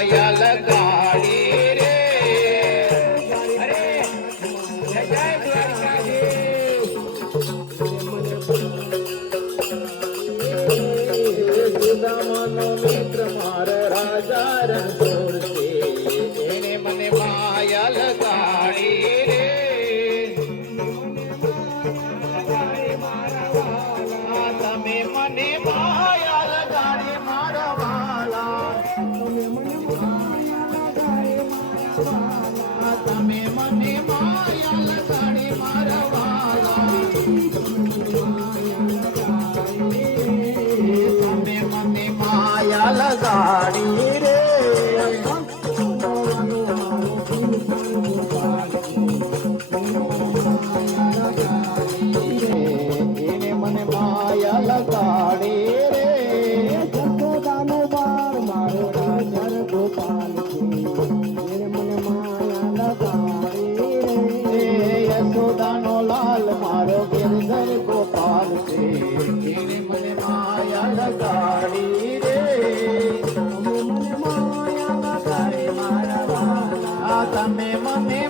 માયા લગાડી રે અરે જય જય દ્વારકાધીશ સુદામાનો મિત્ર મારો રાજા રણછોડ છે એને મને માયા લગાડી રે તમે મને માયા લગાડી મારા વાલા તમે મને માયા લગાડી મારા વાલા તમે મને માયા લગાડી રે એને મને માયા લગાડી રે જસોદાનો બાર મારો રાજા ગોપાલ છે એને મને માયા લગાડી રે યશોદાનો લાલ મારો ગિરધર ગોપાલ છે એને મને માયા લગાડી રે મને માયા લગાડી મારા વાલા તમે મને